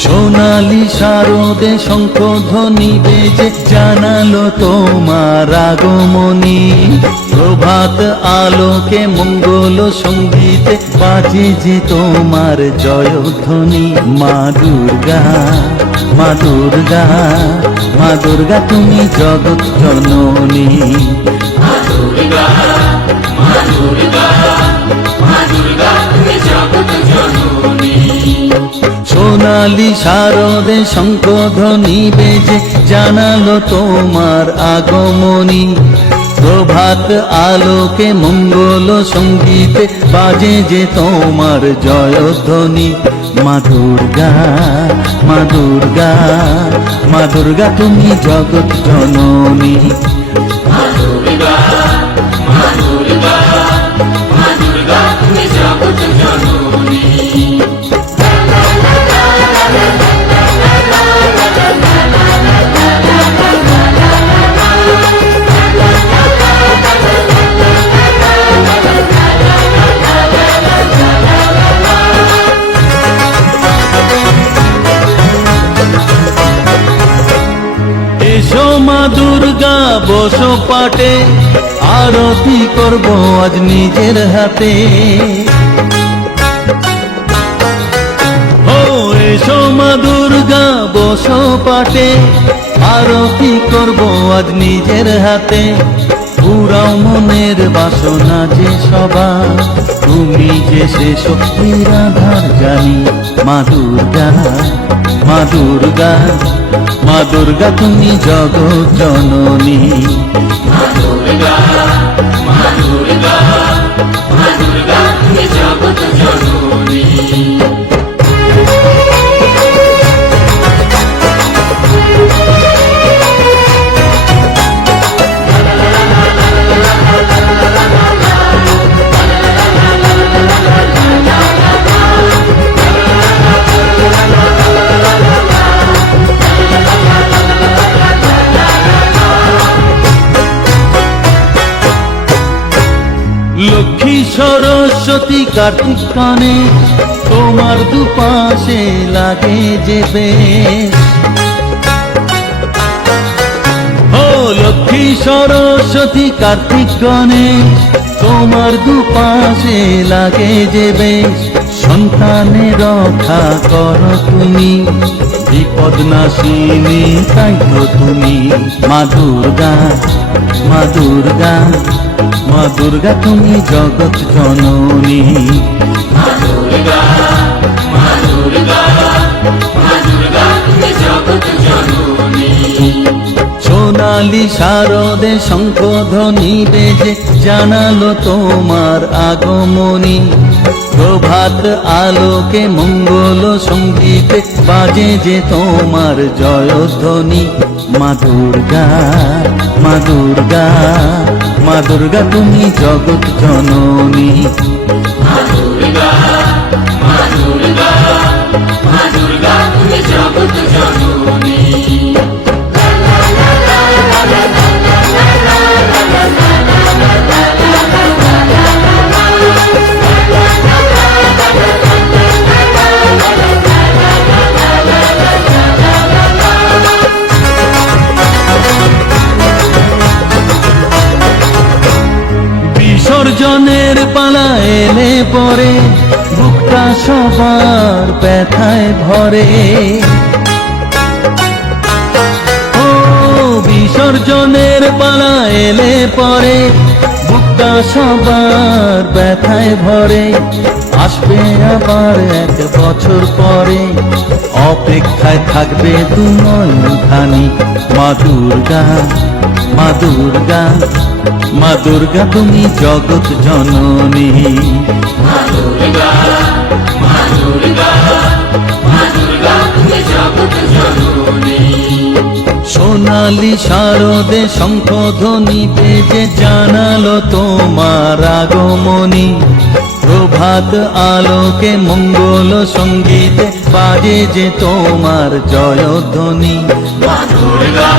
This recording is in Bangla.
সোনালি শারদে শঙ্খধ্বনি বেজে জানালো তোমার আগমনী। প্রভাত আলোকে মঙ্গল সঙ্গীতে বাজে যে তোমার জয়ধ্বনি। মা দুর্গা, মা দুর্গা, মা দুর্গা তুমি জগৎ জননী। মা দুর্গা, মা দুর্গা, মা দুর্গা তুমি জগৎ জননী। সোনালি শারদে শঙ্খধ্বনি বেজে জানালো তোমার আগমনী। প্রভাত আলোকে মঙ্গল সঙ্গীতে বাজে যে তোমার জয়ধ্বনি। মা দুর্গা, মা দুর্গা, মা দুর্গা তুমি জগৎ জননী। মা দুর্গা, মা দুর্গা, মা দুর্গা তুমি জগৎ জননী। এসো মা দুর্গা বসো পাটে, আরতি করব আজ নিজের হাতে। ও এসো মা দুর্গা বসো পাটে, আরতি করব আজ নিজের হাতে। পুরাও মনের বাসনা যে সবার, তুমি যে সে শক্তির আধার জানি। মা দুর্গা, মা দুর্গা, মা দুর্গা তুমি জগৎ জননী। মা দুর্গা, মা দুর্গা, মা দুর্গা তুমি জগৎ জননী। লক্ষ্মী সরস্বতী কার্তিক কানে তোমার দুপাশে লাগে যে বেশ। ও লক্ষ্মী সরস্বতী কার্তিক কানে তোমার দুপাশে লাগে যে বেশ। সন্তানের রক্ষা করো তুমি, বিপদ নাশিনী তাই তো তুমি। মা দুর্গা, মা দুর্গা, মা দুর্গা তুমি জগৎ জননী। মা দুর্গা, মা দুর্গা, মা দুর্গা তুমি জগৎ জননী। সোনালি শারদে শঙ্খধ্বনি বেজে জানালো তোমার আগমনী। প্রভাত আলোকে মঙ্গল সঙ্গীতে বাজে যে তোমার জয়ধ্বনি। মা দুর্গা, মা দুর্গা, মা দুর্গা তুমি জগৎ জননী। মা দুর্গা, মা দুর্গা, মা দুর্গা তুমি জগৎ জননী। বিসর্জনের পালা এলে পরে বুকটা সবার ব্যথায় ভরে। ও বিসর্জনের পালা এলে পরে বুকটা সবার ব্যথায় ভরে। আসবে আবার এক বছর পরে, অপেক্ষায় থাকবে দু নয়নখানি। মা দুর্গা, মা দুর্গা, মা দুর্গা তুমি জগৎ জননী। মা দুর্গা, মা দুর্গা, মা দুর্গা তুমি জগৎ জননী। সোনালি শারদে শঙ্খধ্বনি বেজে জানালো তোমার আগমনী। প্রভাত আলোকে মঙ্গল সঙ্গীতে বাজে যে তোমার জয়ধ্বনি। মা দুর্গা